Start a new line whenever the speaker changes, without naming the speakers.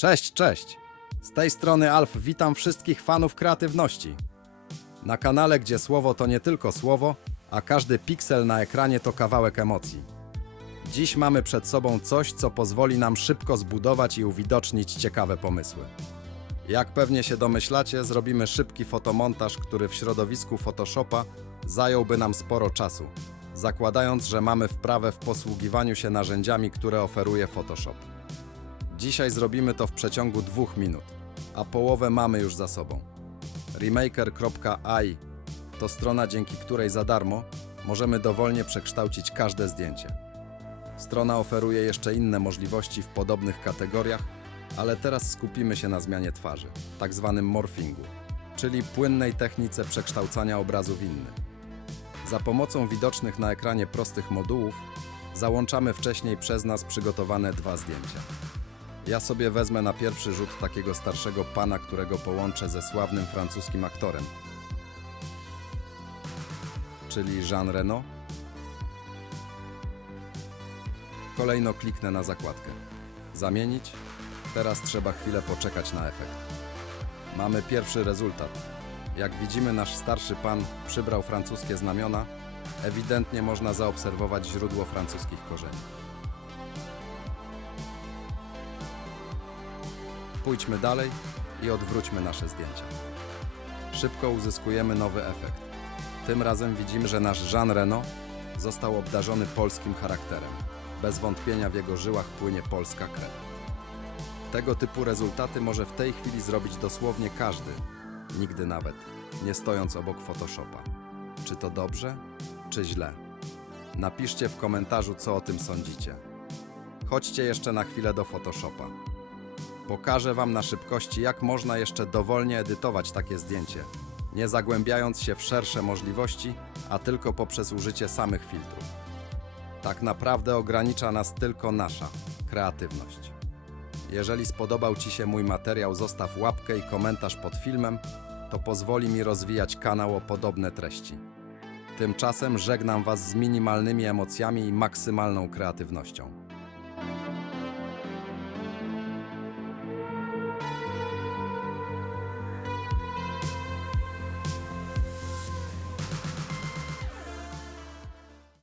Cześć, cześć! Z tej strony Alf witam wszystkich fanów kreatywności. Na kanale, gdzie słowo to nie tylko słowo, a każdy piksel na ekranie to kawałek emocji. Dziś mamy przed sobą coś, co pozwoli nam szybko zbudować i uwidocznić ciekawe pomysły. Jak pewnie się domyślacie, zrobimy szybki fotomontaż, który w środowisku Photoshopa zająłby nam sporo czasu, zakładając, że mamy wprawę w posługiwaniu się narzędziami, które oferuje Photoshop. Dzisiaj zrobimy to w przeciągu dwóch minut, a połowę mamy już za sobą. Remaker.ai to strona, dzięki której za darmo możemy dowolnie przekształcić każde zdjęcie. Strona oferuje jeszcze inne możliwości w podobnych kategoriach, ale teraz skupimy się na zmianie twarzy, tak zwanym morphingu, czyli płynnej technice przekształcania obrazu w inny. Za pomocą widocznych na ekranie prostych modułów załączamy wcześniej przez nas przygotowane dwa zdjęcia. Ja sobie wezmę na pierwszy rzut takiego starszego pana, którego połączę ze sławnym francuskim aktorem, czyli Jean Reno. Kolejno kliknę na zakładkę. Zamienić. Teraz trzeba chwilę poczekać na efekt. Mamy pierwszy rezultat. Jak widzimy, nasz starszy pan przybrał francuskie znamiona. Ewidentnie można zaobserwować źródło francuskich korzeni. Pójdźmy dalej i odwróćmy nasze zdjęcia. Szybko uzyskujemy nowy efekt. Tym razem widzimy, że nasz Jean Reno został obdarzony polskim charakterem. Bez wątpienia w jego żyłach płynie polska krew. Tego typu rezultaty może w tej chwili zrobić dosłownie każdy, nigdy nawet nie stojąc obok Photoshopa. Czy to dobrze, czy źle? Napiszcie w komentarzu, co o tym sądzicie. Chodźcie jeszcze na chwilę do Photoshopa. Pokażę Wam na szybkości, jak można jeszcze dowolnie edytować takie zdjęcie, nie zagłębiając się w szersze możliwości, a tylko poprzez użycie samych filtrów. Tak naprawdę ogranicza nas tylko nasza kreatywność. Jeżeli spodobał Ci się mój materiał, zostaw łapkę i komentarz pod filmem, to pozwoli mi rozwijać kanał o podobne treści. Tymczasem żegnam Was z minimalnymi emocjami i maksymalną kreatywnością.